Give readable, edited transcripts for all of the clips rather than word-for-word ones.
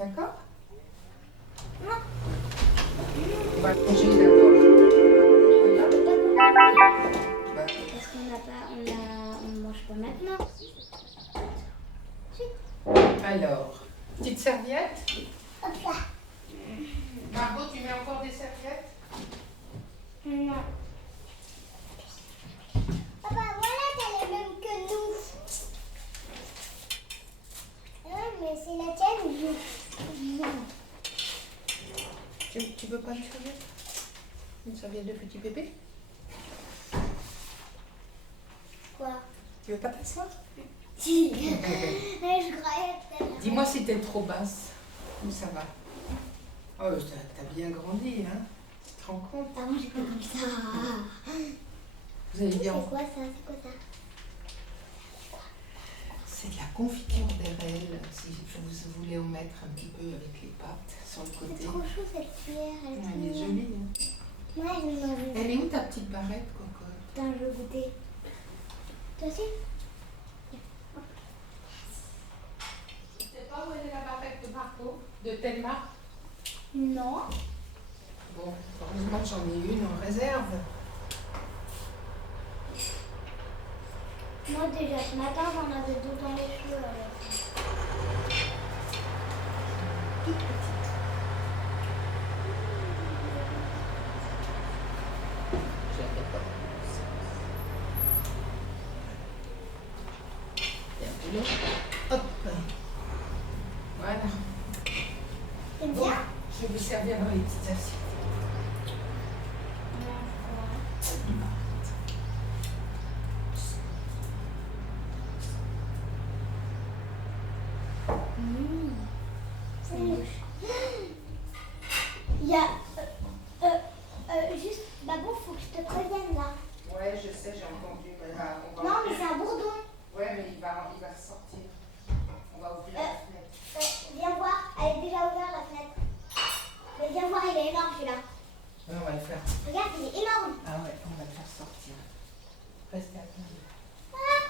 D'accord? On va plonger d'abord. Parce qu'on n'a pas, on mange pas maintenant. Alors, petite serviette. Margot, tu mets encore des serviettes? Non. Papa, voilà, t'as les mêmes que nous. Mais c'est la tienne ou non? Tu veux pas une serviette? Une serviette de petit bébé? Quoi? Tu veux pas t'asseoir? Si. Je croyais que Dis-moi si t'es trop basse. Ou ça va? Oh, t'as bien grandi, hein? Tu te rends compte? Avant, j'étais comme ça. Vous allez C'est bien. quoi ça? C'est quoi ça? C'est de la confiture d'érel. Si vous voulez en mettre un petit peu avec les pâtes sur le C'est côté. trop chaud cette cuillère. Elle est, Elle est jolie. Hein? Ouais, je m'en veux. Elle est où ta petite barrette, cocotte? Putain, je veux goûter. Toi aussi? Tu sais pas où elle est la barrette de Margot? De telle marque? Non. Bon, heureusement que j'en ai une en réserve. Moi déjà ce matin j'en avais deux dans les cheveux. Alors. Toute petite. J'adore. Et un peu l'eau. Hop. Voilà. T'aimes Bon, bien? je vais vous servir dans les petites assiettes. C'est moche. Il y a juste, Babou, faut que je te prévienne là. Ouais, je sais, j'ai entendu. On va Non, mais c'est un bourdon. Ouais, mais il va sortir. On va ouvrir la fenêtre. Viens voir, elle est déjà ouverte la fenêtre. Mais viens voir, il est énorme celui-là. Ouais, on va le faire. Regarde, il est énorme. Ah ouais, on va le faire sortir. Restez à table. Ah,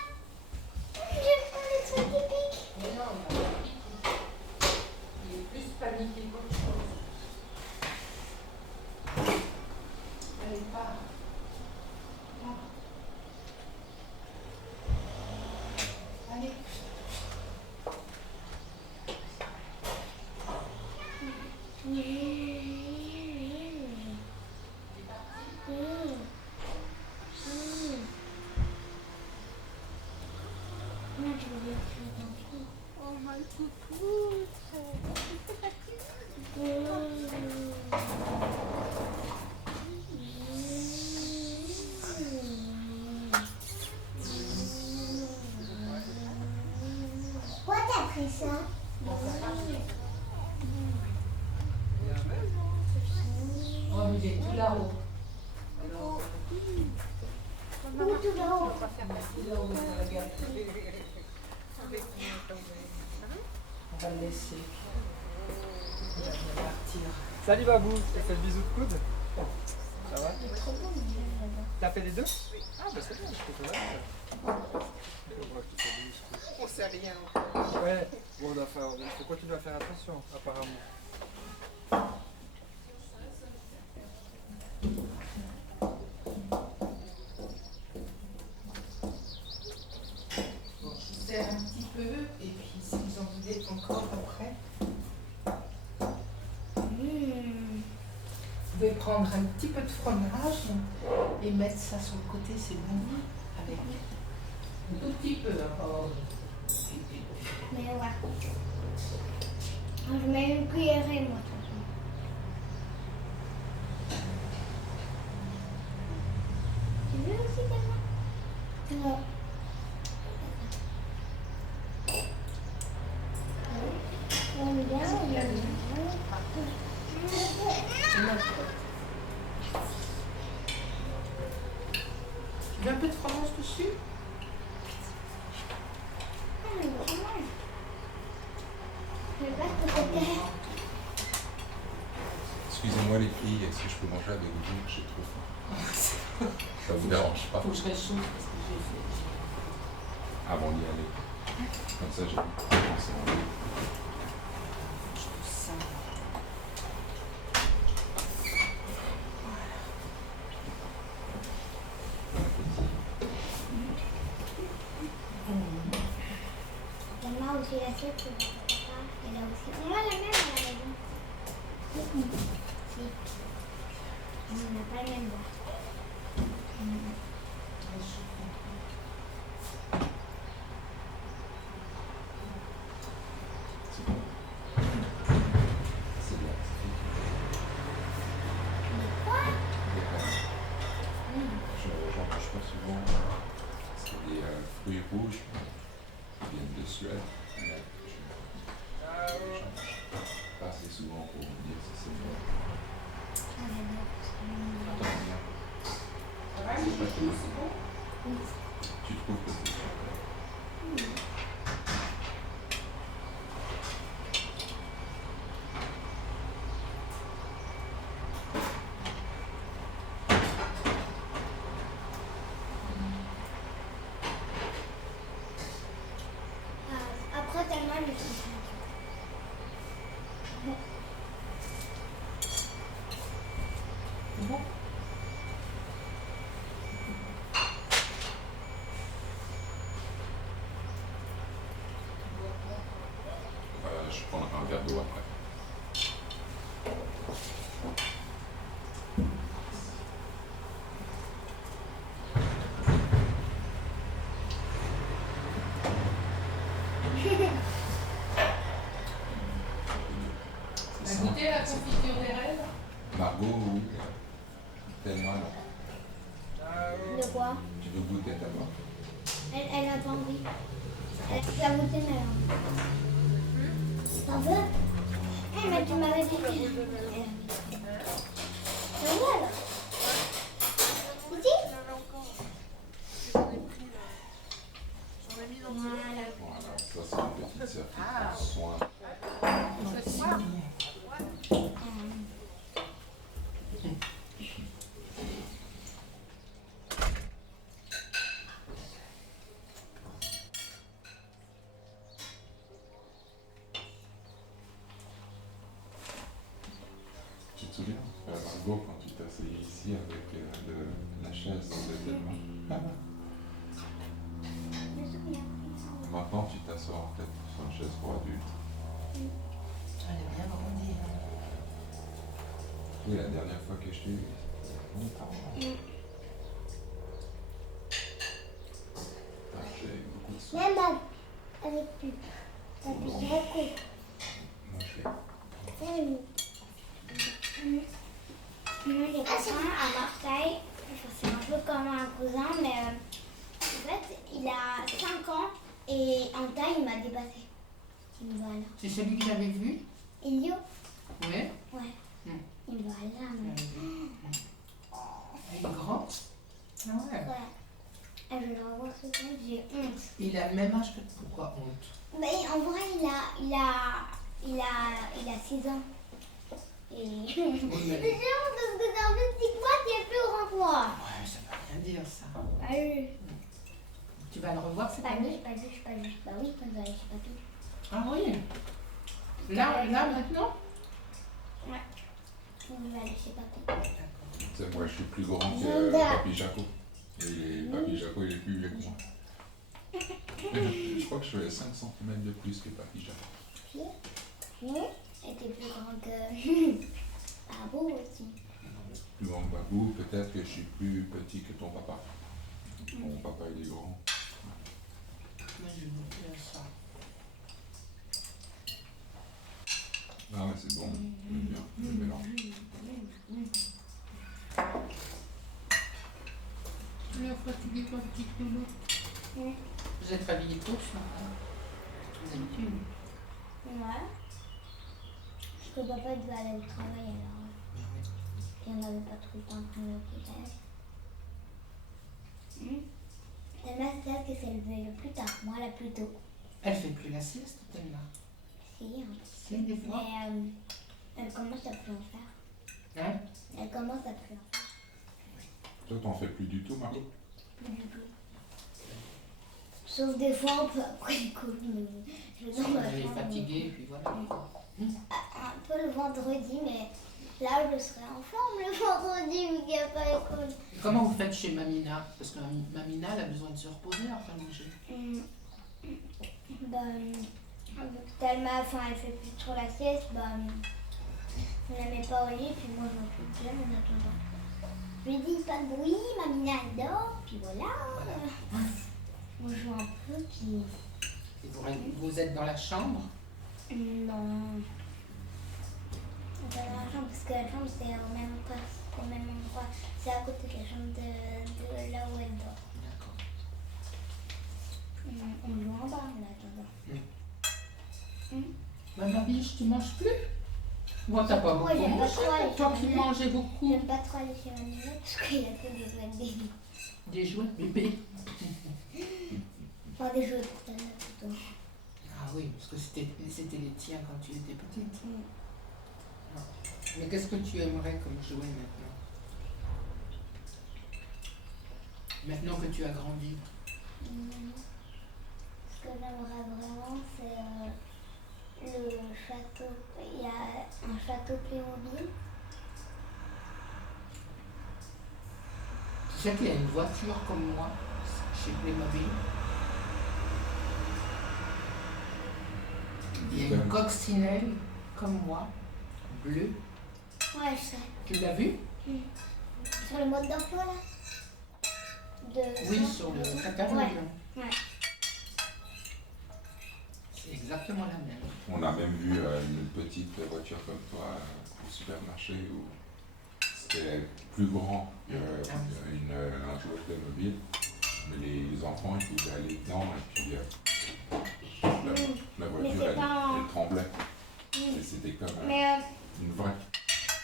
je vais prendre le truc qui pique. Mais non, il va pas piquer. Il est plus paniqué qu'autre chose. Allez, pars. Pars. Allez. Oh my coucou. Pourquoi t'as pris ça? Oh, mais il est tout là-haut. Alors, Où tout là-haut? on va faire tout là-haut dans la galerie. On va le laisser. Il va bien partir. Salut Babou, t'as fait le bisou de coude? Ça va? Il est trop beau, mon Dieu, là-bas. T'as fait les deux? Ah bah c'est bien, je peux te donner. On sait rien. Ouais, bon, on doit faire, il faut continuer à faire attention, apparemment. Bon, je vous sers un petit peu et puis si vous en voulez encore après, vous pouvez prendre un petit peu de fromage et mettre ça sur le côté, c'est bon avec un tout petit peu. Oh. Mais ouais. Je mets une cuillerée, moi, de toute façon. Tu veux aussi, quelqu'un? Non. On aime bien, on aime bien. Tu veux un peu de fromage dessus? Ah, le fromage. Je vais pas te côté. Excusez-moi les filles, est-ce que je peux manger avec vous? J'ai trop faim. Ça vous dérange pas? Faut que je réchauffe parce que j'ai fait. Avant d'y aller. Comme ça, j'ai commencé. l'assiette de papa. Et là aussi. On a la même à la maison. Si. On n'a pas le même bois. C'est bon. C'est bien. Quoi? J'en mange pas souvent. C'est des fruits rouges qui viennent de Suède. Mais j'en mange pas assez souvent pour me dire si c'est bon. T'aimes bien? Ça va, les choux, c'est bon? Tu trouves que c'est super? Après, tellement le fils. C'est bon? Je prends un verre d'eau après. T'as goûté la confiture des rêves? Margot, oui. Tellement non. De quoi? Tu veux goûter d'abord? Elle a pas envie. Elle a goûté, mais elle a envie. T'en veux? Eh, mais tu m'avais dit que... T'en veux alors? Ici? Voilà. Voilà, ça c'est une petite sœur qui prend soin. Tu te souviens, Margot, quand tu t'asseyais ici avec la chaise de tellement. Je me souviens. Maintenant, tu t'assois en fait sur une chaise pour adulte. Elle est bien grandi. Oui, la dernière fois que je t'ai vu, c'était longtemps. Ah, j'ai beaucoup de soin. Même avec plus. Ça pique beaucoup. Moi, je fais. Moi, j'ai quelqu'un à Marseille. Enfin, c'est un peu comme un cousin, mais en fait, il a 5 ans et en taille, il m'a dépassé. Voilà. C'est celui que j'avais vu? Elio? Oui. Ouais. Hmm. Voilà. Il est grand? Ah ouais. Ouais. Et je le revois souvent, j'ai honte. Il a le même âge que pourquoi honte? Mais en vrai, il a 6 ans. Et j'ai honte parce que c'est un petit moi qui est plus grand que moi. Ouais, ça veut rien dire ça. Ah oui. Tu vas le revoir cette Pas année? pas lu. Bah oui, quand je sais pas tout. Ah oui. Là maintenant? Ouais. Il va aller chez papy. Tu sais, moi, je suis plus grand que Linda. Papy Jaco. Et Papy Jaco, il est plus vieux que moi. Je crois que je fais 5 cm de plus que Papy Jaco. Non, elle était plus grand que Babou aussi. Plus grand que Babou, peut-être que je suis plus petit que ton papa. Mon papa, il est grand. Moi, je veux bien ça. Ah ouais, c'est bon. J'aime bien le mélange. La fatiguée, ma petite loulou. Vous êtes habillés tôt ce matin? D'habitude. Ouais. Parce que papa devait aller au travail alors. Et on n'avait pas trop le temps de prendre le petit-déj. Thelma, c'est elle qui s'est levée le plus tard, moi la plus tôt. Elle fait plus la sieste, Thelma. Si, hein. Si, des fois. Mais elle commence à plus en faire. Hein? Elle commence à plus en faire. Toi, t'en fais plus du tout, Margot? Plus du tout. Sauf des fois un peu après l'école, mais je vais dans ma Elle est chambre. fatiguée, puis voilà. Un peu le vendredi, mais là je serai en forme le vendredi vu qu'il n'y a pas l'école. Comment vous faites chez Mamina? Parce que Mamina, elle a besoin de se reposer après manger. Ben, Thelma, enfin, elle fait plus trop la sieste, bah, on la met pas au lit, puis moi, je m'occupe d'elle en attendant. Je lui dis pas de bruit, Mamina elle dort, puis voilà. On joue un peu, puis... Et vous êtes dans la chambre? Non. On va dans la chambre, parce que la chambre, c'est au même endroit. C'est à côté de la chambre de là où elle dort. D'accord. On joue en bas en attendant. Maman biche, tu manges plus? Moi, t'as pas beaucoup Ouais, j'aime pas mangé, trop aller toi chez qui Mamina. mangeais beaucoup. J'aime pas trop aller chez Mamina parce qu'il y a que des jouets de bébé. Des jouets bébés. Enfin, des jouets pour Thelma plutôt. Ah oui, parce que c'était les tiens quand tu étais petite. Mais qu'est-ce que tu aimerais comme jouet maintenant? Maintenant que tu as grandi. Ce que j'aimerais vraiment, c'est le château. Il y a un château Playmobil. Tu sais qu'il y a une voiture comme moi chez Playmobil. Il y a une coccinelle comme moi, bleue. Ouais, je sais. Tu l'as vue? Sur le mode d'emploi là. Oui, sur le catalogue. Ouais. C'est exactement la même. On a même vu une petite voiture comme toi au supermarché où c'était plus grand qu'un jouet Playmobil. Mais les enfants ils pouvaient aller dedans et puis la voiture elle tremblait. Et c'était comme une vraie.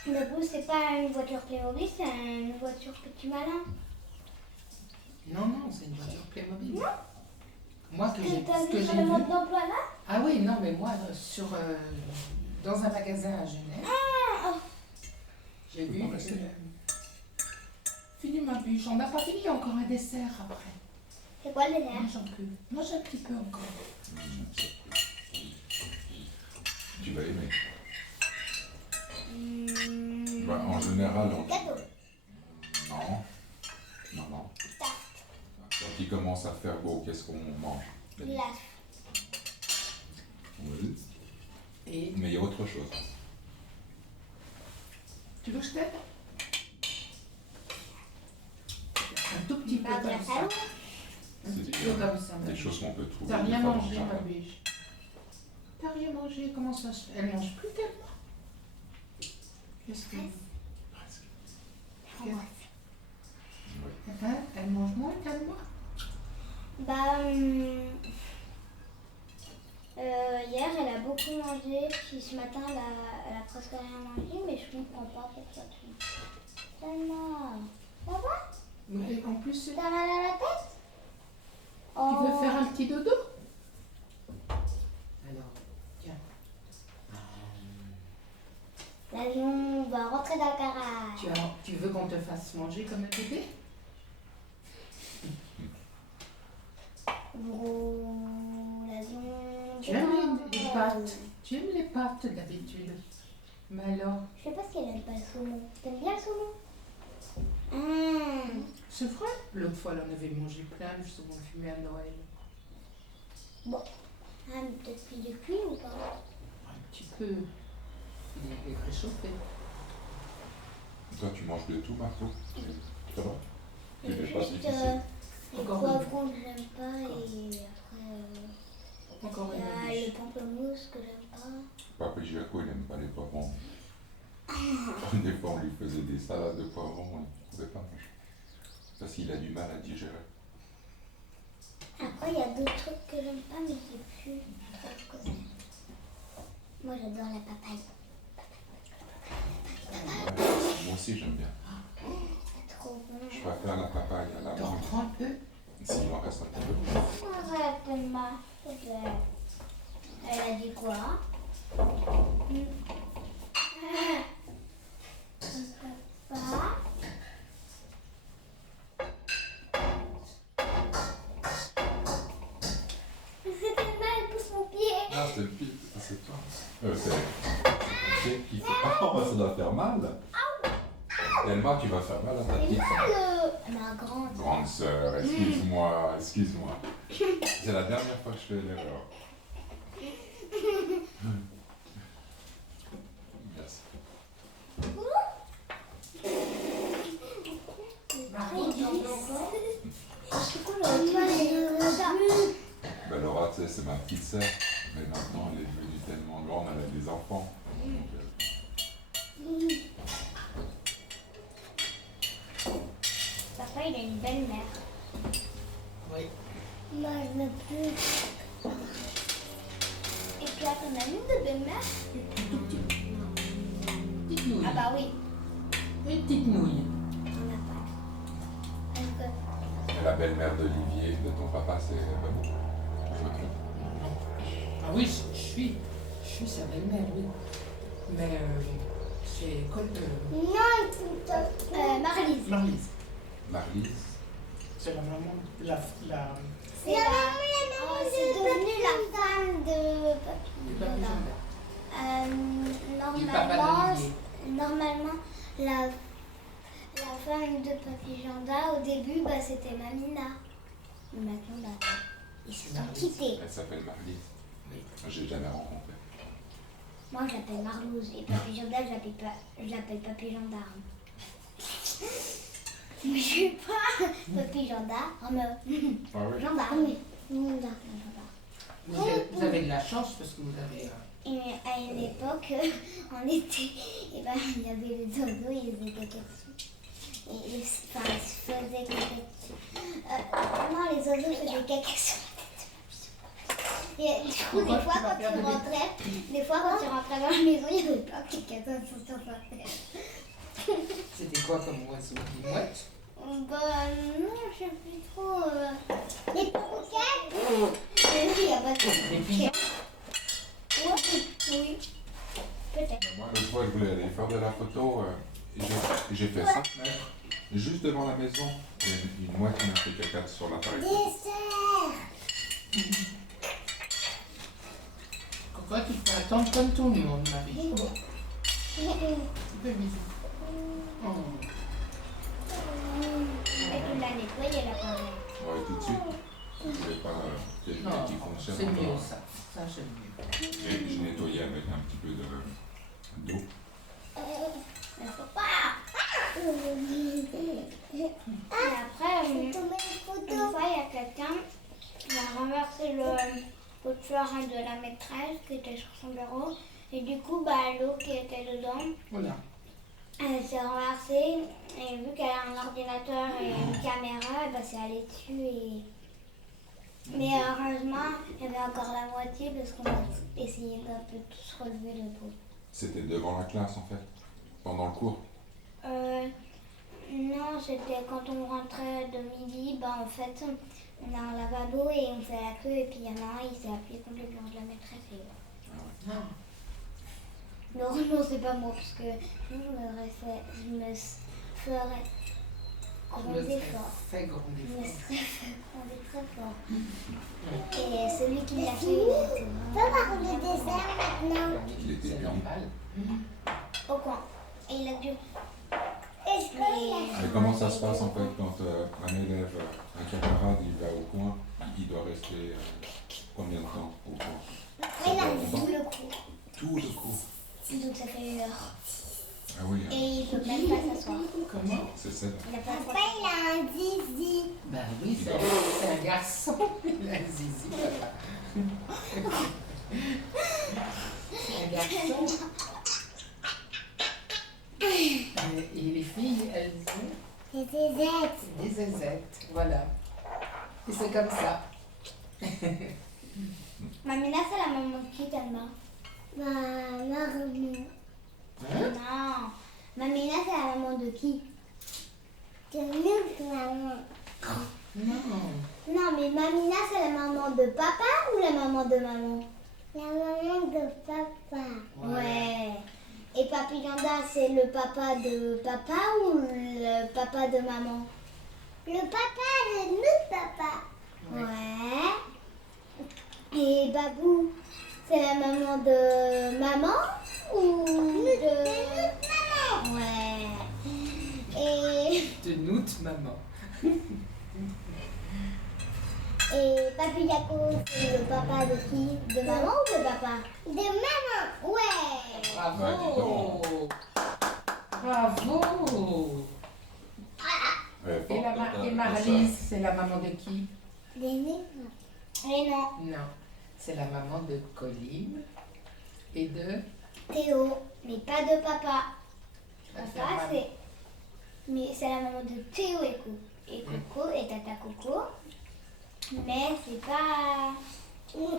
Mais vous, c'est pas une voiture Playmobil, c'est une voiture Petit Malin. Non, c'est une voiture Playmobil. Non. Moi, T'as vu j'ai sur le mode vu. d'emploi là? Ah oui, non, mais moi, dans un magasin à Genève, j'ai vu. Fini ma bûche, on n'a pas fini encore un dessert après. C'est quoi le dessert? Mange un petit peu encore. Tu vas aimer. Bah, en général, Gâteau. Non. Quand il commence à faire beau, qu'est-ce qu'on mange? Glace. Oui. Et Mais il y a autre chose. tu veux que je t'aide? Un tout petit peu Bah, de comme la ça. salade. Un petit C'est peu comme ça. ma des biche. choses qu'on peut trouver. T'as rien des fois dans le mangé, ma jardin. biche. T'as rien mangé, comment ça se fait? Elle mange plus tellement. Qu'est-ce que... Presque. Framboise. Oui. Hein? Elle mange moins qu'elle moi? Bah, hier, elle a beaucoup mangé, puis ce matin, elle a presque rien mangé, mais je comprends pas pourquoi tu... Thelma, ça va? Mais en plus, c'est... T'as mal à la tête? Tu veux faire un petit dodo? Alors, tiens. L'avion va rentrer dans le garage. Tu veux qu'on te fasse manger comme un bébé? Gros, l'avion... Tu aimes les pâtes? Tu aimes les pâtes d'habitude? Mais alors? Je sais pas si elle aime pas le saumon. T'aimes bien le saumon? C'est vrai? L'autre fois, elle en avait mangé plein, le saumon fumé à Noël. Bon. Ah, mais peut-être plus de cuit ou pas? Un petit peu. Il est réchauffé. Toi, tu manges de tout, Marco? Ça va? Et C'est des pâtes juste difficiles. les Encore poivrons que j'aime pas et après Encore il y une a biche. le pamplemousse que j'aime pas. Papa Jaco, il n'aime pas les poivrons. Des fois, on lui faisait des salades de poivrons, il ne pouvait pas manger. Parce qu'il a du mal à digérer. Après il y a d'autres trucs que j'aime pas mais c'est plus trop que ça. Moi j'adore la papaye. Ouais, moi aussi, j'aime bien. C'est trop bon. Je préfère la papaye à la T'en mangue. prends un peu? S'il en reste un petit peu. Arrête Thelma. Elle a dit quoi? Papa. C'est Thelma, elle pousse mon pied. Ah, c'est le pied, c'est toi. C'est le pied qui fait. Oh, ça doit faire mal. Tellement tu vas faire mal à ta petite sœur. Ma grande. Grande sœur, excuse-moi. C'est la dernière fois que je fais l'erreur. Ben Laura, tu sais, c'est ma petite sœur, mais maintenant elle est devenue tellement grande, elle a des enfants. Donc, Papa, il a une belle-mère. Oui. Moi, je veux plus. Et puis, t'en as une de belle-mère? Petite nouille. Ah bah oui, Une petite nouille. on n'a pas. Parce que et la belle-mère d'Olivier, de ton papa, c'est Babou. Je me trompe. Ah oui, je suis sa belle-mère, oui. Mais c'est Marlise. Marlise. Marlise. C'est la maman, la C'est c'est devenu la femme de du papy Jean-Bert. Du papa d'Olivier. Normalement, la femme de Papy Janda, au début, bah, c'était Mamina. Mais maintenant, bah, ils se sont Marlise. quittés. Elle s'appelle Marlise. Oui. Je l'ai jamais rencontrée. Moi, je l'appelle Marlouse. Et Papy Janda, je l'appelle Papy Gendarme. Mais je suis pas Papy Gendarme. Ah oui? Gendarme. Vous avez de la chance parce que vous avez... Et à une époque, en été, et ben, il y avait les oiseaux, ils faisaient caca dessus. Et ils se faisaient caca dessus. Non, les oiseaux faisaient caca sur la tête. Et du coup, des fois, quand tu rentrais dans la maison, il y avait plein de caca sur sa tête. C'était quoi comme oiseau? Des mouettes? Bah non, je sais plus trop. Les pourquettes. Mais oui, il n'y a pas de Des pigeons? pourquettes. Oui, peut-être. Moi, l'autre fois, je voulais aller faire de la photo et j'ai fait 5 mètres. Juste devant la maison, il y a une mouette qui m'a fait caca sur l'appareil. Pourquoi tu peux attendre comme tout le monde, Marie? Tu peux bisous. Oh. Et tu l'as nettoyé l'appareil. Ouais, tout de suite. Je voulais pas quelqu'un Non, qui fonctionne c'est mieux encore. ça. Ça, j'aime mieux. Je nettoyais avec un petit peu d'eau. Mais faut pas. Et après, une fois, il y a quelqu'un qui a renversé le couture de la maîtresse qui était sur son bureau. Et du coup, bah, l'eau qui était dedans, Voilà. elle s'est renversée. Et vu qu'elle a un ordinateur et une caméra, bah, c'est allé dessus. Mais heureusement, il y avait encore la moitié parce qu'on a essayé d'un peu tous relever le pot. C'était devant la classe en fait, pendant le cours. Non, c'était quand on rentrait de midi, bah en fait, on a un lavabo et on fait la queue et puis il y en a un, il s'est appuyé contre le bureau de la maîtresse et voilà. Ah. Mais heureusement, c'est pas moi parce que je me ferais gronder fort. Fait gronder Je me fort. serais fait gronder très fort. Et celui qui l'a fait, il était vraiment... le dessert maintenant. Il était C'est puni. normal. Au coin. Et il a dû... Mais comment ça se passe en fait quand un élève, un camarade, il va au coin, il doit rester combien de temps au coin? Il a tout le cours. Tout le cours. Donc ça fait 1 heure. Ah oui, Et il peut même pas s'asseoir. Comment? c'est ça. Il a pas Papa, il a un zizi. Ben oui, c'est un garçon. Il a un zizi, papa. C'est un garçon. Et les filles, elles ont C'est des zézettes. des zézettes. Voilà. Et c'est comme ça. Mamina, c'est la maman de qui, Thelma? Maman. Hein? Non. Mamina, c'est la maman de qui? De nous, maman. Non. Non, mais Mamina, c'est la maman de papa ou la maman de maman? La maman de papa. Ouais. Et Papy Ganda, c'est le papa de papa ou le papa de maman? Le papa de notre papa. Ouais. Et Babou, c'est la maman de maman ou de notre maman? Ouais. De notre maman. Et Papy Yako, c'est le papa de qui? De maman ou de papa? De maman, ouais. Bravo. Bravo. Et Marlise, c'est la maman de qui? D'aîné. Et non. Non, c'est la maman de Colline et de... Théo, mais pas de papa. la Papa, maman. c'est. Mais c'est la maman de Théo et Coco. Et Coco et Tata Coco. Mais c'est pas. Noix de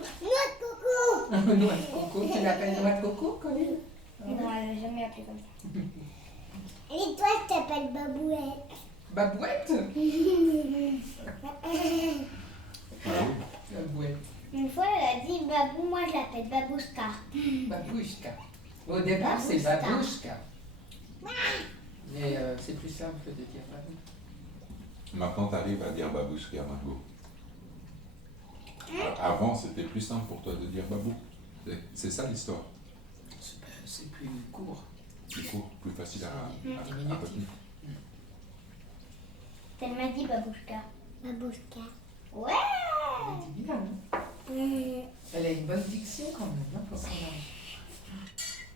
coco! Noix de coco, tu l'appelles noix de coco, Colline? Non, elle n'a jamais appelé comme ça. Et toi, je t'appelle Babouette. Babouette? Ah oui. Babouette. Une fois, elle a dit Babou, moi je l'appelle Babouska. Babouchka. Au départ, c'est Babouchka. Mais c'est plus simple de dire Babou. Maintenant, tu arrives à dire Babouchka, Margot. Avant, c'était plus simple pour toi de dire Babou. C'est ça l'histoire. C'est plus court. Plus court, plus facile à Diminutif. retenir. Elle m'a dit Babouchka. Babouchka. Ouais! Elle dit bien, hein. Elle a une bonne diction quand même, hein, pour son âge.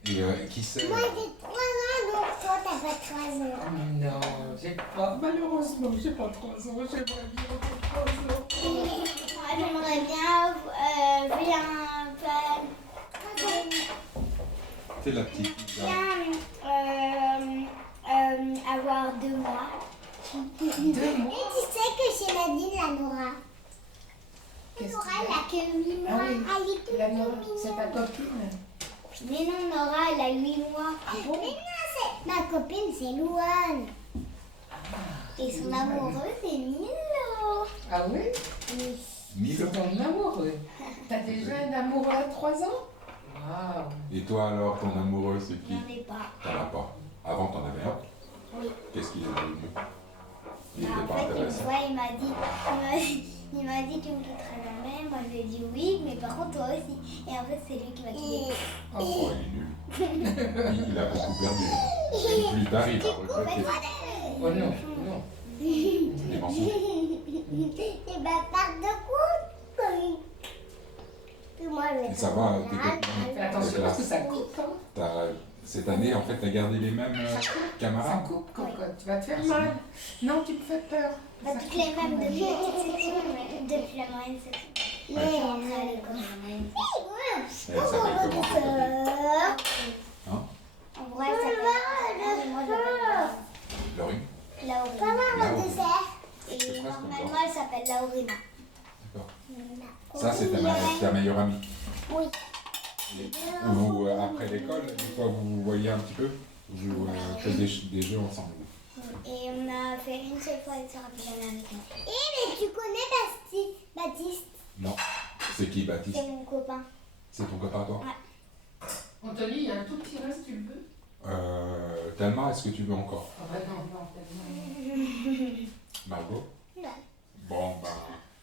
Et qui c'est Moi j'ai 3 ans, donc toi t'as pas 3 ans. Oh, non, j'ai pas, malheureusement, j'ai pas 3 ans, j'aimerais bien avoir 3 ans. Moi j'aimerais bien C'est la petite. avoir 2 mois. 2 mois? Et tu sais que chez Nadine, la Nora, Qu'est-ce Nora qu'il elle a que 8 mois. Ah oui, Elle est toute La Nora, c'est ta mignonne. copine? Mais non, Nora, elle a 8 mois. Ah bon? Mais non, c'est ma copine, c'est Louane. Et son Louane. amoureux, c'est Milo. Ah oui? Oui. Milo. C'est ton amoureux. T'as déjà un amoureux à 3 ans? Waouh! Et toi alors, ton amoureux, c'est qui? J'en ai pas. T'en as pas. Avant, t'en avais un. Oui. Qu'est-ce qu'il est devenu? Il En n'était pas fait, une intéressant. fois, il m'a dit tu me quitterais jamais. Moi, je lui ai dit oui, mais par contre, toi aussi. Et en fait, c'est lui qui m'a quitté. Oh, il est nul. Il a beaucoup perdu. Et plus tard, il va regretter. Oh non, non. Des mensonges. Et bah, part de quoi? Puis moi, je vais Et ça va, tes copines? Fais attention parce que ça coupe, hein. Cette année, en fait, t'as gardé les mêmes Ça camarades? coupe, cocotte. Tu vas te faire mal. Non, tu me fais peur. Pas Ça toutes les coupe. mêmes depuis la petite section, mais depuis la moyenne section. Mais après, à l'école, la moyenne section. Elle s'appelle comment ta copine? Hein? En vrai, ça s'appelle moi, je l'appelle Laurie? Laurina. Laurina. Et C'est presque normalement, encore. elle s'appelle Laurina. D'accord. Ça, c'est ta meilleure amie. Oui. Vous, après l'école, une fois vous vous voyez un petit peu, vous faites des jeux ensemble. Et on a fait une seule fois une soirée pyjama avec moi. Mais tu connais Baptiste? Non. C'est qui, Baptiste? C'est mon copain. C'est ton copain, toi? Anthony, il y a un tout petit reste, tu le veux? Tellement, est-ce que tu veux encore? Ah bah non, non, tellement. Margot? Non. Bon, ben.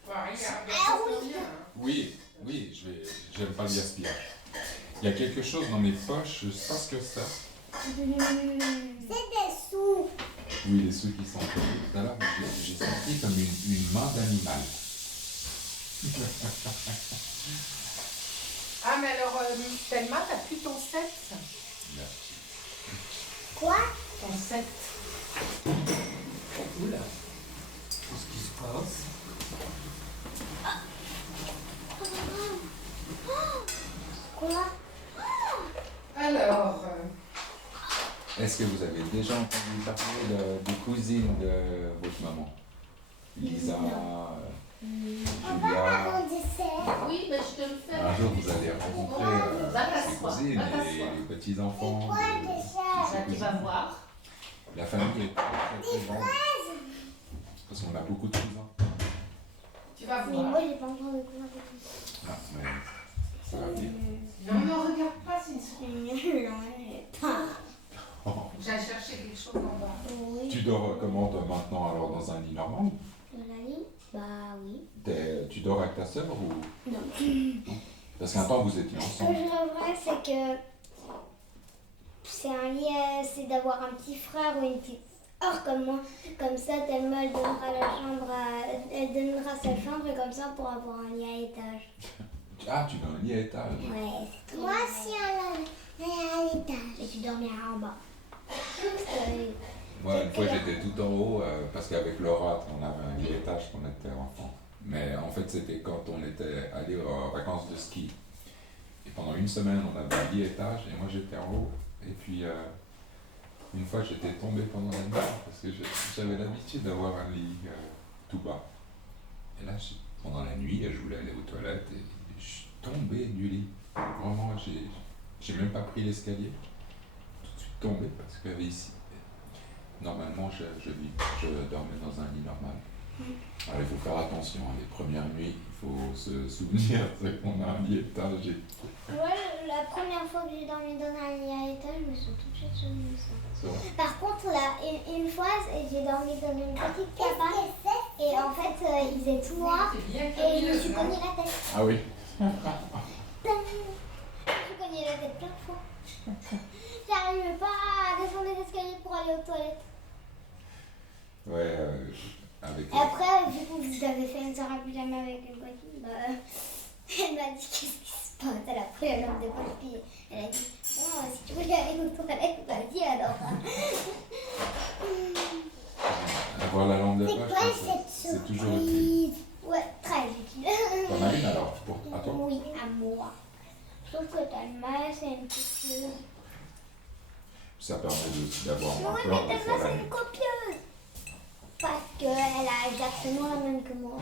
Bah, regarde, Ah ça oui. fait bien, hein. Oui, j'aime pas le gaspillage. Il y a quelque chose dans mes poches, je sais pas ce que c'est. C'est des sous. Oui, les sous qui sont tombés. Tout à l'heure, j'ai senti comme une main d'animal. Ah, mais alors, Thelma, t'as plus ton 7? Quoi? Ton 7. Oula. Qu'est-ce qui se passe? Quoi? Alors, Est-ce que vous avez déjà entendu parler des cousines de votre maman? Lisa, Julia. oui, mais je te le fais. Un jour, vous allez rencontrer Va ses t'asseoir, cousines va t'asseoir. et les petits-enfants. Quoi de déjà? ses Là, tu vas cousines. voir. La famille est très grande. Parce qu'on a beaucoup de cousins. Tu vas Mais voir. moi, j'ai pas encore de cousins. Ah, mais ça va venir. Non, ne regarde pas, c'est une souris. Pas. J'ai cherché quelque chose en bas. Oui. Tu dors comment toi maintenant alors dans un lit normal? Dans la lit? Bah oui. Tu dors avec ta sœur ou? Non. Parce qu'un temps vous étiez Ce que ensemble. je rêverais, c'est que c'est un lit, c'est d'avoir un petit frère ou une petite sœur comme moi. Comme ça, Thelma, elle donnera la chambre elle donnera sa chambre et comme ça, pour avoir un lit à étage. Ah, tu veux un lit à étage. Ouais, c'est trop. Moi aussi, à l'étage. Et tu dormiras en bas. Moi, une fois, j'étais tout en haut parce qu'avec Laura, on avait un vieil étage quand on était enfant. Mais en fait, c'était quand on était allé aux vacances de ski. Et pendant une semaine, on avait un vieil étage et moi, j'étais en haut. Et puis, une fois, j'étais tombé pendant la nuit parce que j'avais l'habitude d'avoir un lit tout bas. Et là, pendant la nuit, je voulais aller aux toilettes et je suis tombé du lit. Vraiment, j'ai même pas pris l'escalier. Tout de suite tombé parce qu'il y avait ici. Normalement, je dormais dans un lit normal. Alors, il faut faire attention. Les premières nuits, il faut se souvenir qu'on a un lit étage. Moi, la première fois que j'ai dormi dans un lit à étage, je me suis tout de suite souvenu de ça. Par contre, là, une fois, j'ai dormi dans une petite cabane et en fait, il faisait tout noir et je me suis cogné la tête. Ah oui. Je me suis cogné la tête plein de fois. J'arrivais pas à descendre les escaliers pour aller aux toilettes. Ouais, avec. Et après, vu que vous avez fait une soirée à pyjama avec une copine, bah, elle m'a dit qu'est-ce qui se passe. Elle a pris la lampe de poche, puis elle a dit bon, si tu veux aller aux toilettes, vas-y alors. Avoir la lampe de C'est poche, quoi c'est toujours utile. Ouais, très utile. T'en as une alors à toi? Oui, à moi. Sauf que Talma, c'est une petite chose. Ça permet aussi d'avoir Oui, encore mais des fois Talma, la c'est nuit. une copieuse. Parce qu'elle a exactement la même que moi.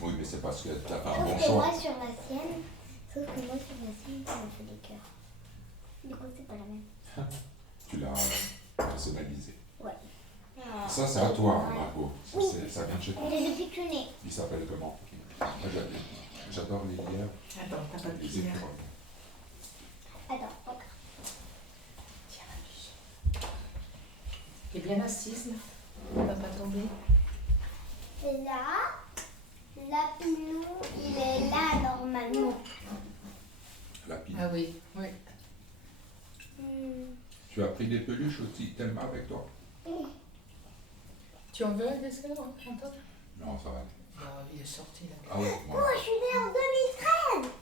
Oui, mais c'est parce que t'as pas un Sauf bon que choix. moi, sur la sienne, ça me fait des cœurs. Du coup, c'est pas la même. Tu l'as personnalisé. Ouais. Ça, c'est à toi, Margot. Ça vient de chez toi. Elle est depuis que je suis née. Il s'appelle comment? Moi, j'adore les lierres, Attends, t'as pas de les cuillère. écureuils. Attends, hop. Tiens, la biche. T'es bien assise là? On va pas tomber. Et là, Lapinou, il est là normalement. La pile. Ah oui, oui. Tu as pris des peluches aussi, t'aimes avec toi? Tu en veux un dessin, Antoine? Non, ça va. Non, il est sorti là. Ah oui, Oh, moi. je suis née en 2013.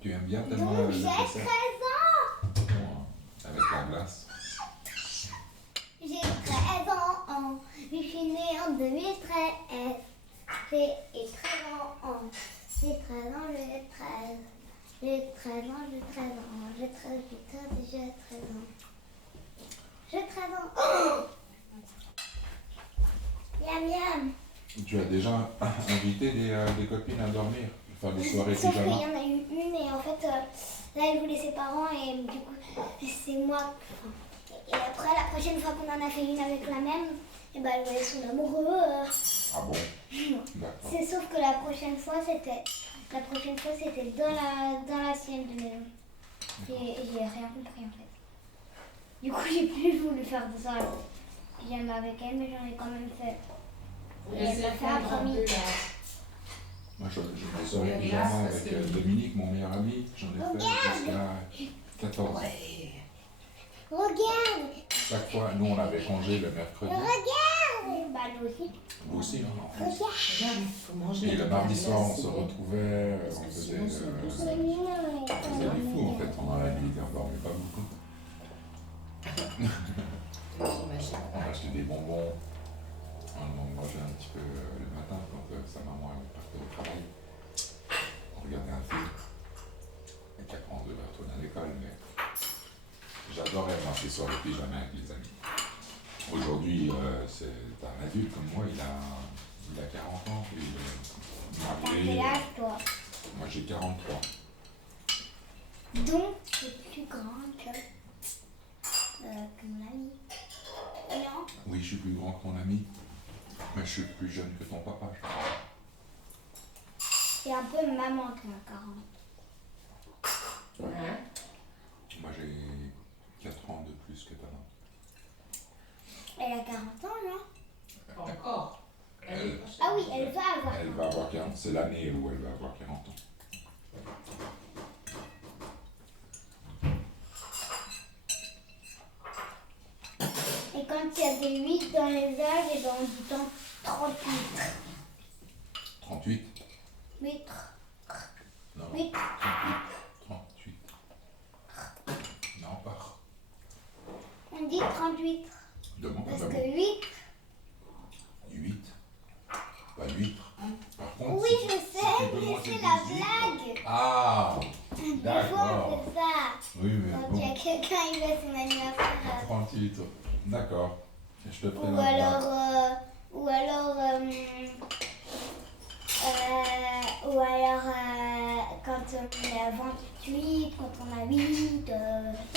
Tu aimes bien tellement Donc le j'ai 13 dessert? ans. Ouais, avec la glace. J'ai 13 ans. Je suis née en 2013. J'ai 13 ans. J'ai 13 ans, j'ai 13. J'ai 13 ans, j'ai 13 ans. J'ai 13, j'ai 13 ans. J'ai 13 ans. Oh, miam miam. Tu as déjà invité des copines à dormir, faire des soirées Sauf qu'il y pyjama? en a eu une et en fait, là, elle voulait ses parents et du coup, c'est moi. Et après, la prochaine fois qu'on en a fait une avec la même, et ben, elle voulait son amoureux. Ah bon? D'accord. C'est sauf que la prochaine fois, c'était dans la sienne de maison. Et j'ai rien compris en fait. Du coup, j'ai plus voulu faire de ça. Pyjama avec elle, mais j'en ai quand même fait. Et elle m'a fait un promis. Moi, j'ai des soirées pyjama avec Dominique, mon meilleur ami. J'en ai fait jusqu'à 14 ans. Ouais. Regarde! Chaque fois, nous, on avait congé le mercredi. Regarde! Bah, nous aussi. Vous aussi, non? En plus. Regarde! Regarde, il faut manger. Et le de la mardi soir, on glace, se c'est- retrouvait, Parce on que faisait, sinon, c'est on douce. faisait du fou en fait pendant la nuit, on dormait pas beaucoup. J'imagine. On achetait des bonbons, on mangeait un petit peu le matin quand sa maman elle partait au travail. On regardait un film. Et puis après on devait retourner à l'école, mais j'adorais moi ces soirées pyjama avec les amis. Aujourd'hui, c'est un adulte comme moi, il a 40 ans, il est T'as marié. quel âge, toi? Moi j'ai 43. Donc, c'est plus grand que mon ami. Non? Oui, je suis plus grand que ton ami, mais je suis plus jeune que ton papa, je crois. C'est un peu maman qui a 40. Hein? Moi j'ai 4 ans de plus que ta maman. Elle a 40 ans, non? Pas encore. Elle- Ah oui, elle va avoir. Elle va avoir 40, c'est l'année où elle va avoir 40 ans. Et quand il y a des 8 dans les âges, et ben on dit donc 38. 38? 8. Non. 8. 38. Non, dit 38. Demande. Parce Ah bah que bon. 8. 8. Pas 8. Par contre, Oui, si je tu- si sais, tu veux mais manger c'est la 18, blague. Ah, Des fois, d'accord. on fait ça. Oui, mais Quand il y a bon. quelqu'un, il va son anniversaire. 38. D'accord. Et je te ferai Ou la blague. alors, quand on est à 28, quand on a 8, je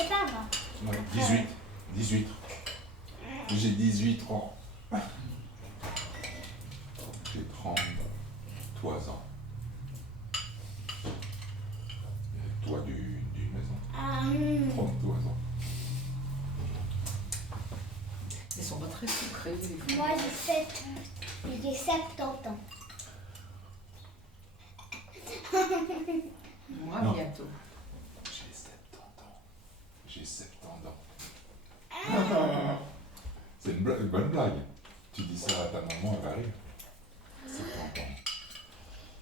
sais pas moi. Ouais, 18. 18. J'ai 18 ans. J'ai 33 ans. Et toi d'une maison. Ah, 33 ans. Ils sont pas très sucrés, les fruits. moi j'ai 70 ans. Moi, Non. bientôt. J'ai 70 ans. J'ai 70 ans. C'est une bonne blague. Tu dis ça à ta maman, elle va rire. 70 ans.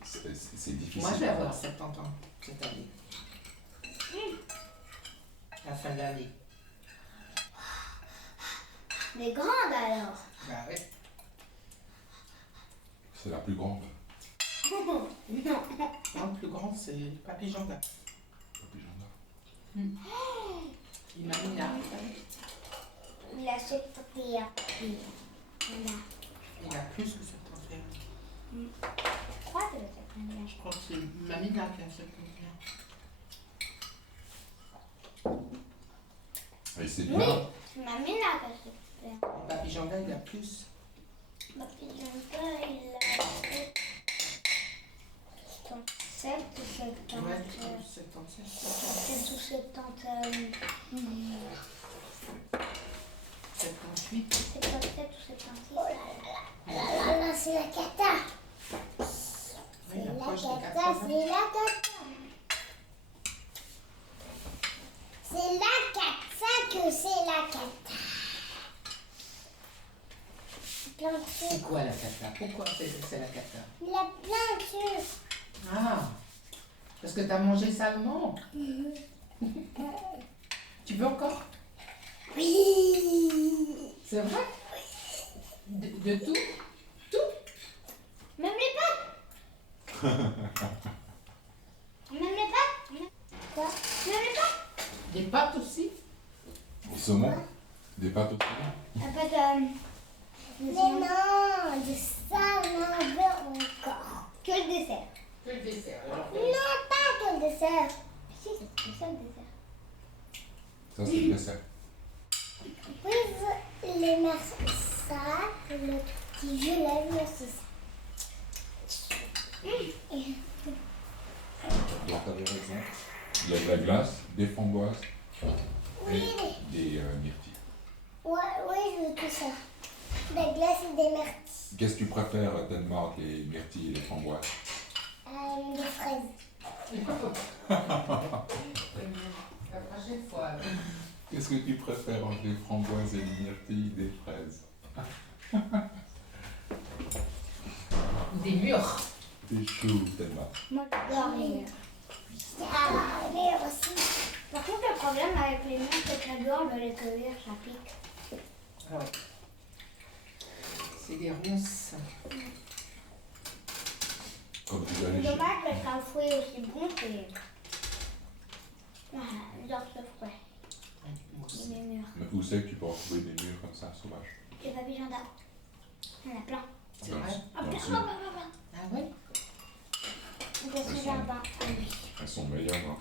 C'est difficile. Moi, je vais avoir 70 ans cette année. À la fin de l'année. Mais grande alors. Bah oui. C'est la plus grande. Non. Non, le plus grand, c'est Papy Janda. Papy Janda. Il m'a mis là. Il a 71. Voilà. Il a plus que 71. Je crois que c'est 71. Je crois que c'est Mamina qui a 71. Et c'est Oui, bien. c'est ma mine là qui a 71. Papy Janda, il a plus. Ma fille Janta, il a 77 ou 70. Ouais, 77. 77 ou 70. 78. 77 ou 76. Oh là là, c'est la cata. Oui, C'est il la approche des cata, 80. c'est la cata. C'est la cata que c'est la cata. Plein de C'est sucre. quoi la cata? Pourquoi c'est la cata? Il a plein de sucre. Ah, parce que t'as mangé salement. Tu veux encore? Oui. C'est vrai? De tout? Même les pâtes. Même les pâtes. Quoi? Même les pâtes. Des pâtes aussi? Au saumon. Des pâtes au saumon. La pâte mais non, de ça, on en veut encore. Que le dessert. Que le dessert. Non, pas que le dessert. Si, c'est ça le dessert. Ça, c'est le dessert. Oui, les merci ça, le petit jeu, la vie, c'est ça. Donc, t'avais raison. Il y a de la glace, des framboises Oui, et des myrtilles. ouais, oui, je veux tout ça. La glace et des myrtilles. Qu'est-ce que tu préfères, Danemark, les myrtilles et les framboises? Des fraises. La prochaine fois. Qu'est-ce que tu préfères entre les framboises et les myrtilles et des fraises? Des mûres. T'es chou, Danemark. Moi, j'adore les murs. Ah, les murs aussi. Par contre, le problème avec les murs, c'est que j'adore le cueillir, ça pique. Ah ouais. C'est des ronces. Comme tu vas C'est aller chez... dommage parce qu'un fruit aussi bon, c'est. Ah, j'adore ce fruit. Ouais, moi aussi. Les murs. Mais où c'est que tu peux retrouver des murs comme ça, sauvages? Les papilles gendarmes. Il y en a plein. C'est vrai? Ah, Dans plein, le plein, sud. plein, plein. Ah ouais? Dans ce jardin. Ah oui. Elles sont meilleures, hein.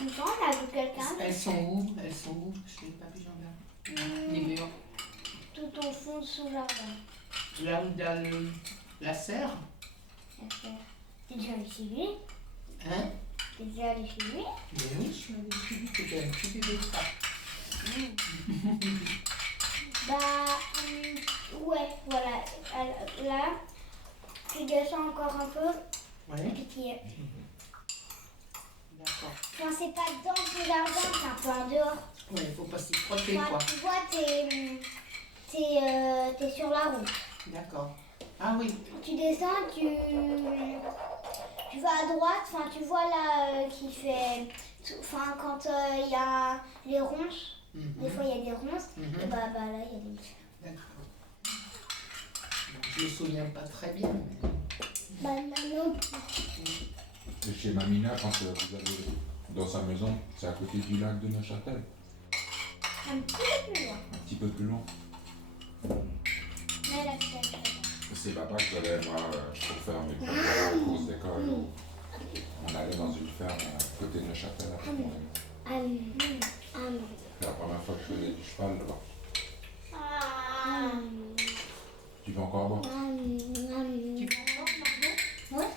Une fois, on a vu quelqu'un Elles sont où? Elles sont où chez les papy gendarmes? Les murs. tout au fond de ce jardin. Là où il y a la serre? T'es déjà allé chez lui? Hein? T'es déjà allé chez lui? Mais oui, je suis allée chez lui. C'était un petit bébé de ça. Ouais, voilà. Là, tu descends encore un peu Ouais. et puis tu y es. D'accord. Enfin, c'est pas dans ce jardin, c'est un peu en dehors. Ouais, il faut pas s'y frotter, Enfin, quoi. tu vois, t'es sur la route. D'accord. Ah oui. Tu descends, tu vas à droite, enfin tu vois là qui fait, enfin quand il y a les ronces, Des fois, il y a des ronces. Et bah là, il y a des bouches. D'accord. Bon, je me souviens pas très bien. Bah non. Et chez Mamina, quand vous allez dans sa maison, c'est à côté du lac de Neuchâtel. Un petit peu plus loin. Un petit peu plus loin. Mais là, c'est C'est là-bas que j'allais moi pour faire mes premières courses d'école. On allait dans une ferme à côté de Neuchâtel avec mon ami. C'est la première fois que je faisais du cheval là-bas. Tu veux encore boire? Tu veux encore, Margot? Ouais.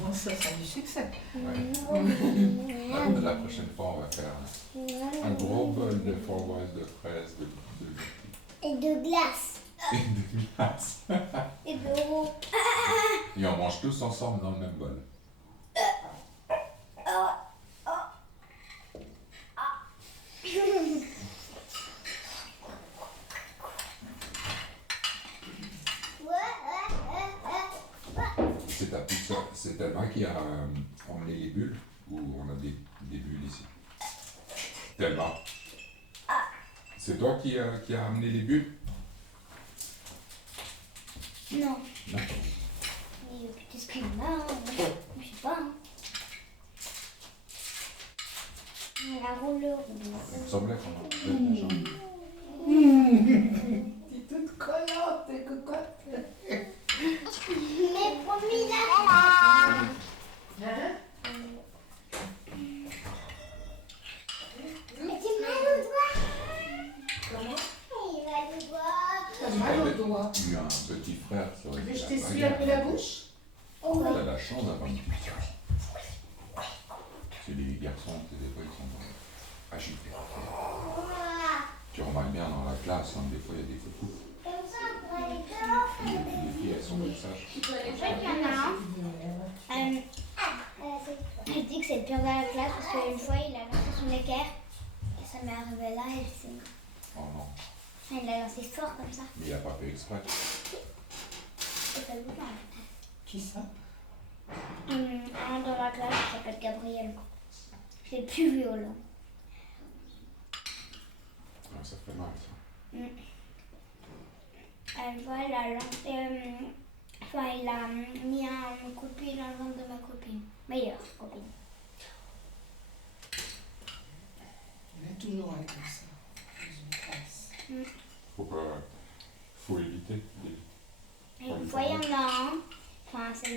Bon, ça a du succès. Ouais. La prochaine fois, on va faire un gros bol de framboises, de fraises, Et de glace. et de glace. Et de roux. Et on mange tous ensemble dans le même bol. C'est Thelma qui a emmené les bulles, ou on a des bulles ici. Thelma. C'est toi qui a amené les bulles? Non. Non. Mais qu'est-ce qu'il y en a? Je sais pas. La rouleur. Il me semblait qu'on a fait une jambe. T'es toute collante, t'es cocotte. Mais promis là. Hein? Mais t'es mal au doigt. Comment? Il va le doigt. T'as mal au doigt. Il y a un petit frère sur Tu veux les que je t'essuie un peu la bouche? T'as la chance d'avoir un petit frère. C'est les garçons, des fois, ils sont agités. Tu remarques bien dans la classe, hein, des fois, il y a des photos. Comme ça, pour aller dehors. Les filles, elles sont comme ça. En fait, il y en a un. Je dis que c'est le pire de la classe parce qu'une fois, il a lancé son équerre. Et ça m'est arrivé là et c'est. Oh non, Il l'a lancé fort comme ça. mais il n'a pas fait exprès. Et ça vous parle. Qui ça? Un dans la classe qui s'appelle Gabriel. C'est le plus violent. Ouais, ça fait mal, ça. Une fois, il a lancé. Il a mis un coup de pied dans le ventre de ma copine. Meilleure copine. Il y en a toujours un comme ça, dans une classe. Faut éviter. Et une fois, il y en a un. Enfin, c'est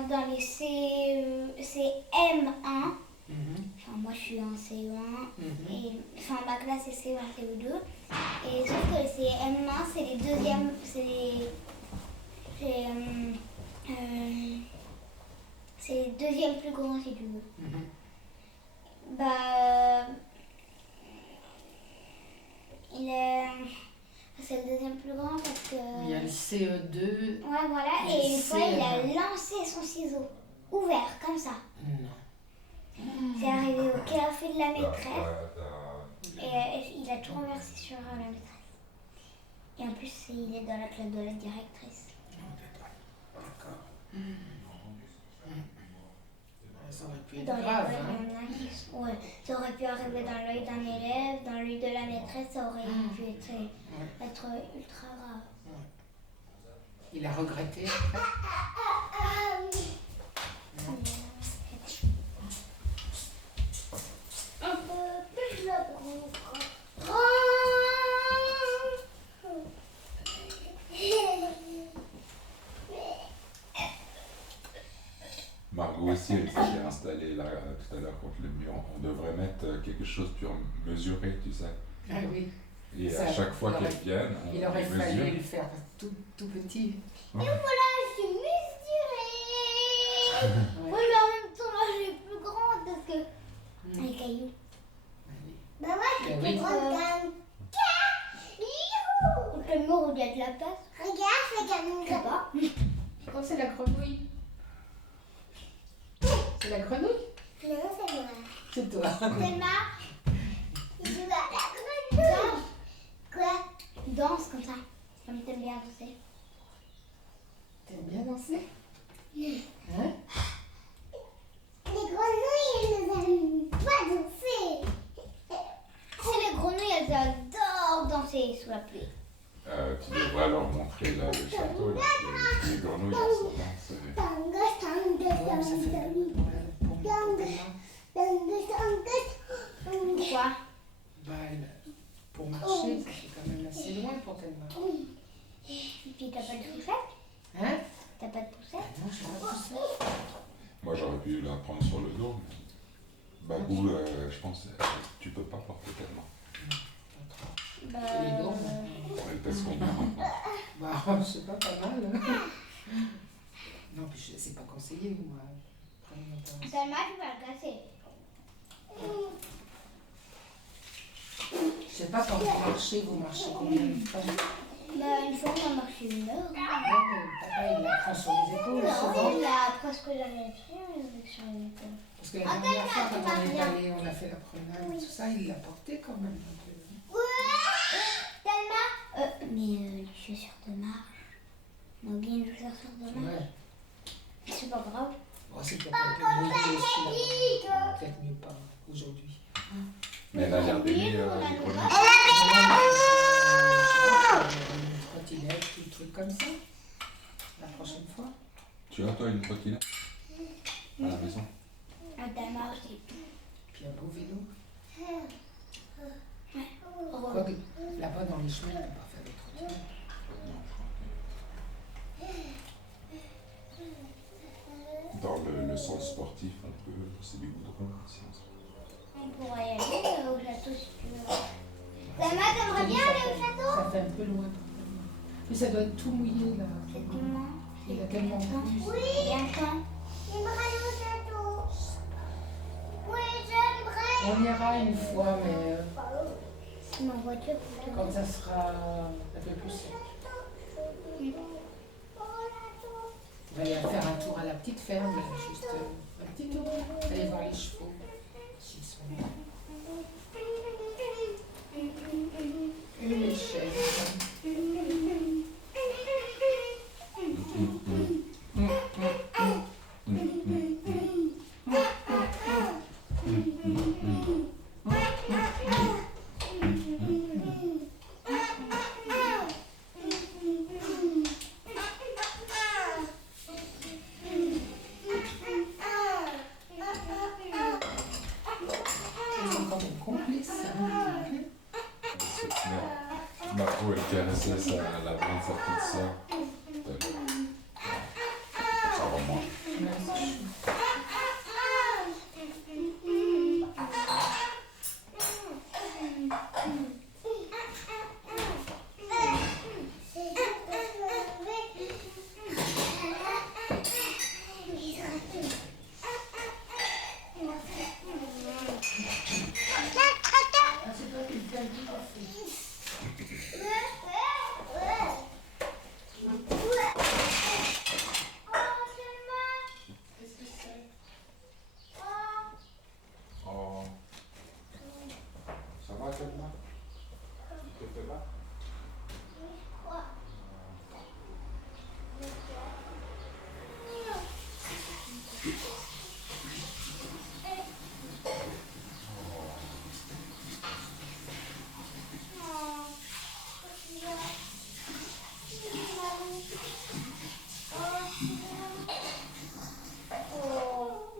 dans les CM1. Enfin, moi je suis en CE1 et enfin ma classe c'est CE1, CE2 et sauf que les CM1 c'est les deuxièmes, c'est les deuxièmes plus grands si tu veux. Bah c'est le deuxième plus grand parce que Il y a le CE2. ouais voilà et et une fois il a CM1. lancé son ciseau ouvert comme ça. Non. C'est arrivé au café de la maîtresse et il a tout renversé sur la maîtresse. Et en plus, il est dans la classe de la directrice. D'accord. Ça aurait pu être Dans grave, l'école, hein? il y en a qui sont- ouais, ça aurait pu arriver dans l'œil d'un élève, dans l'œil de la maîtresse, ça aurait pu être ultra grave. Il a regretté après? Un peu plus là pour nous. Margot aussi, elle s'est installée là tout à l'heure contre le mur. On devrait mettre quelque chose pour mesurer, tu sais. Ah oui. Et Ça, à chaque fois il aurait- qu'elles viennent, on Il aurait les fallu mesure. le faire tout petit. Et voilà, je suis mesurée. Oui, mais en même temps, moi, je suis plus grande parce que les cailloux. Bah ouais, je suis Ben plus oui. grande qu'un caillou. Le mur où il y a de la place. Regarde, là-bas. Oh, c'est la grenouille. C'est la grenouille? Non, c'est moi. C'est toi. C'est ma. Tu vas la grenouille. Quoi? Danse comme ça. Comme t'aimes bien danser. T'aimes bien danser? Hein? vois plus. Tu devrais leur montrer là, le château, là, les grenouilles en ce moment. Ouais, ça fait pour Thelma. Pourquoi? Bah, pour marcher, ça fait quand même assez loin pour Thelma. Et puis t'as pas de poussette? Hein? T'as pas de poussette? Ah non, je vais pas pousser. Moi, j'aurais pu la prendre sur le dos, mais Babou, je pense, tu peux pas porter tellement. Les dos, Elle pèse combien maintenant? bah, c'est pas mal. Hein? Non, puis c'est pas conseillé, moi. Thelma, tu vas le casser. Je sais pas, quand vous marchez combien de temps? Bah, une fois on a marché 1 heure. Ouais, mais papa, il la prend sur les épaules souvent. Il a presque jamais pris sur les épaules. Parce que la dernière fois, quand on est allé, on a fait la promenade, tout ça, il l'a porté quand même. Thelma, mais les chaussures de marche. On a oublié les chaussures de marche. Ouais. C'est pas grave. Bon, c'est peut-être un peu mieux aussi, là. Peut-être mieux pas aujourd'hui. Mais elle a l'air d'aimer les grenouilles. Une trottinette, des trucs comme ça. La prochaine fois. Tu as toi une trottinette à la maison? Thelma aussi. Puis un beau vélo. Ouais. Quoique, là-bas, dans les chemins, on ne peut pas faire de trottinette. Non, je crois que dans le sens sportif, on peut, c'est des goudrons ici. On pourrait y aller au château si tu veux. Thelma, t'aimerais bien aller au château? Ça fait un peu loin. Mais ça doit être tout mouillé, là. C'est comment? Il y a tellement plus. Bientôt. J'aimerais aller au château. Oui, j'aimerais. On ira une fois, mais C'est ma voiture plutôt. quand ça sera un peu plus sec. On va aller faire un tour à la petite ferme, là, juste un petit tour. Aller voir les chevaux. S'ils sont là. Et les chèvres. Ils sont quand même complices. Ma peau, elle caressait la main de sa petite sœur. Ça va moins. Oh. Ça va, Thelma? Tu te fais mal?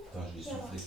Attends, je vais souffler.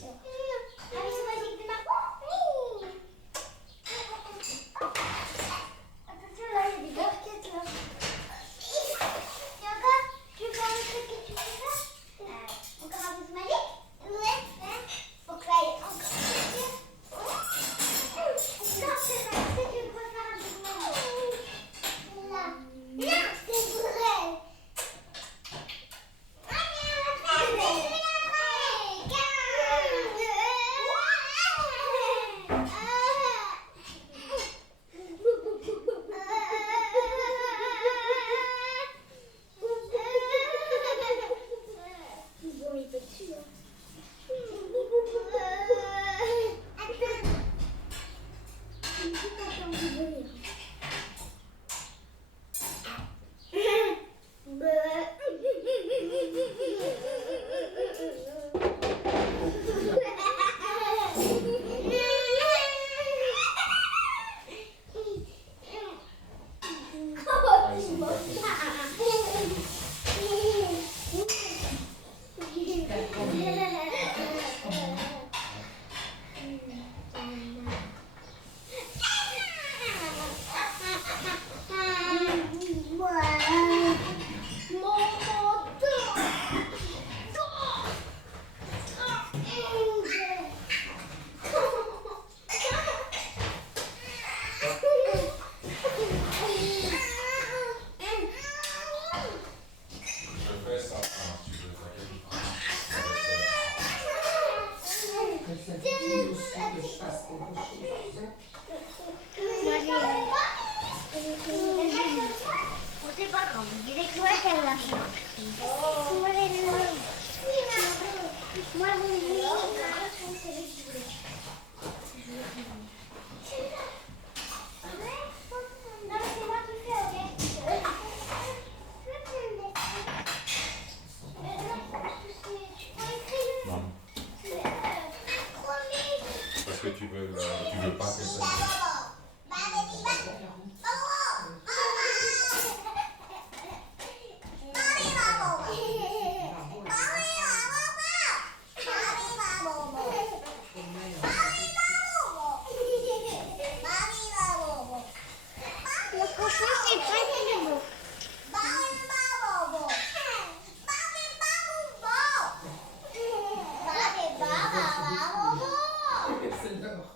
Ça dit aussi que je fasse quelque chose, tu sais. C'est pas grave, il est toi qu'elle l'a fait. Moi, Parce que tu veux pas que ça. Franchement, c'est pas très beau. C'est l'heure.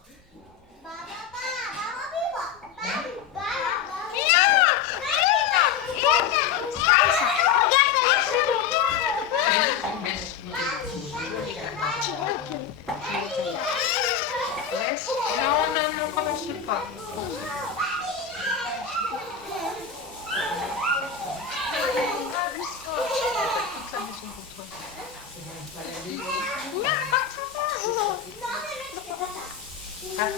Non, commencez pas.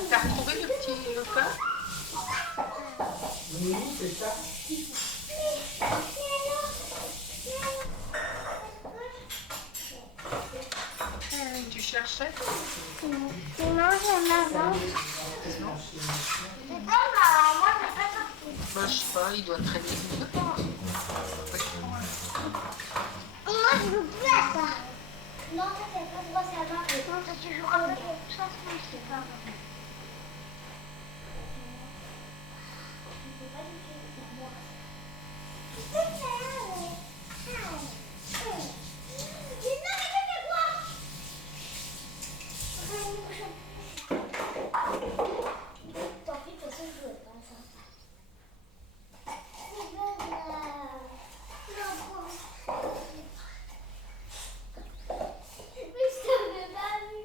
T'as retrouvé le petit coin? Oui, c'est ça. Tu cherchais? Non, j'en avance. Non. C'est pas grave, moi, je pas sorti. Bah, je sais pas, il doit traîner quelque part. Moi, je joue plus à ça. Non, ça, c'est pas droit, c'est à main. Non, ça, tu joues à ça, c'est pas grave. Tant pis, de toute façon, je jouais pas à ça. C'est pas grave. Mais je t'avais pas vu.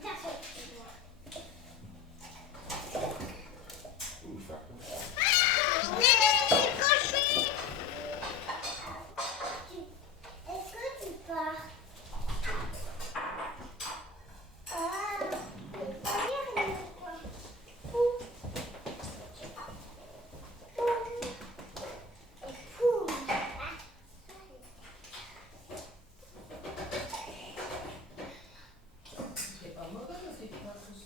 Bien sûr, c'est moi. Ou faire quoi? Est-ce que tu pars? C'est pas mauvais, c'est pas tout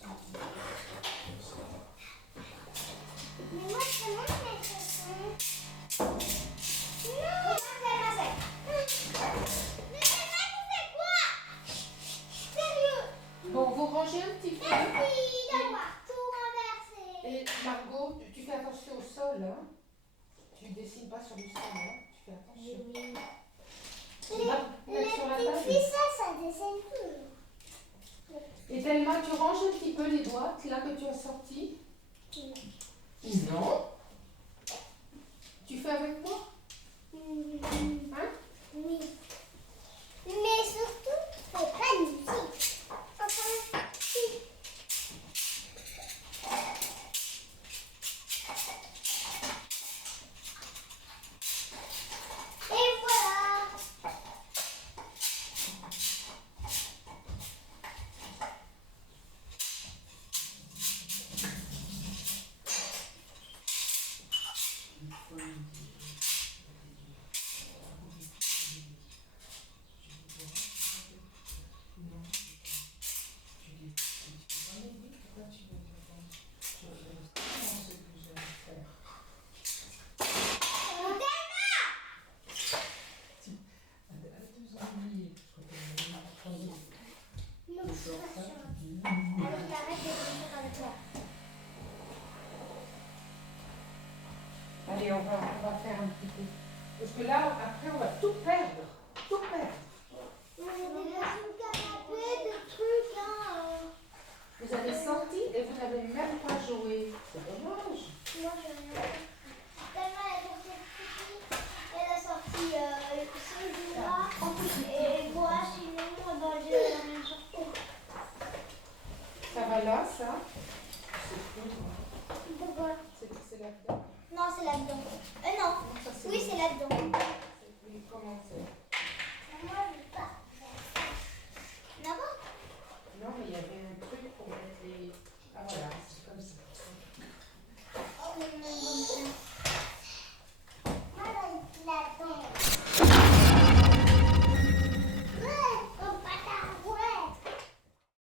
Mais moi, je peux mettre mes chaussons. Non, c'est pas ça. Mais là, tu fais quoi? Sérieux? Bon, vous rangez un petit peu. Merci d'avoir tout renversé. Et Margot, tu fais attention au sol, hein. Tu dessines pas sur le sol, hein. Tu fais attention. Oui. Tu vas mettre sur la Les table. petites ficelles, ça dessine tout. Et Thelma, tu ranges un petit peu les boîtes là que tu as sorties? Non. Tu fais avec moi? Hein? Oui. Mais surtout, c'est magnifique. Enfin, si. Et voilà. Non, je suis pas sûre. Alors, t'arrêtes de faire avec toi. Allez, on va faire un petit peu. Parce que là, après, on va tout perdre. Tout perdre. Moi, j'ai déjà sous le canapé, des trucs, là. Vous avez sorti et vous n'avez n'avez même pas joué. C'est dommage. Moi, je n'ai rien. Tellement elle est sortie, elle a sorti ce jour-là. Et moi, sinon, ben, j'ai rien sorti. Ça va là, ça? C'est cool. Pourquoi? C'est là-dedans. Non, c'est là-dedans. Non. Non, ça, c'est Oui, c'est là-dedans. Oui, comment c'est? Moi, je veux pas. Là-bas? Non, mais il y avait un truc pour mettre les... Ah voilà,